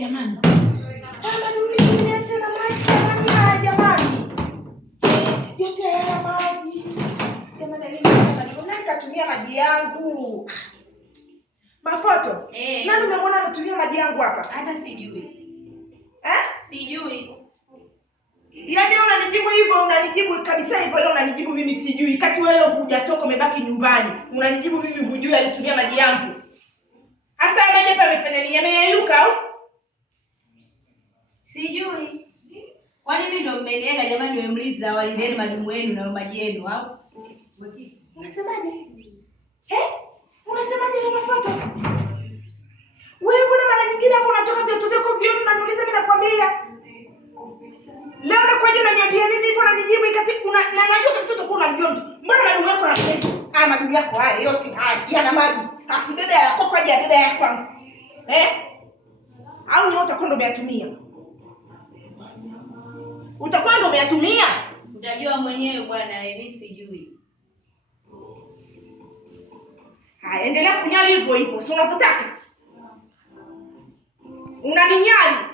Jamani. Madumizi niache na maji jamani. Yote haya maji. Jamani nikatumia maji yangu. Mafoto. Nani umemwona ametumia maji yangu hapa? Hata sijui. Sijui. Yaani unanijibu hivyo, unanijibu kabisa hivyo, leo unanijibu mimi sijui. Kati wewe hujatoka umebaki nyumbani. Unanijibu mimi hujui alitumia maji yangu. Hasa maji hapa amefanya nini? Yameyeyuka au? Sijui. Kwani mimi ndo mmeniega jamani, wewe mliza walindeni madumu yenu na maji yenu au? Unasemaje? Unasemaje na Mafoto? Wewe mbona mara nyingine hapo unatoka viatu vyako vioni na niuliza mimi nakwambia. Leo unakuja unaniambia mimi hivyo unanijibu ikati na najua kabisa utakuwa unamjua mtu. Mbona madumu yako yanapenda? Madumu yako haya yote haya yana maji. Asibebe yako kwa ajili ya bebe yako kwangu. Au ni utakuwa ndo umeyatumia? Utakuwa ndo umeyatumia? Utajua mwenyewe bwana, mimi sijui. Endelea kunyali hivyo hivyo. Si unavyotaka. Unaninyali.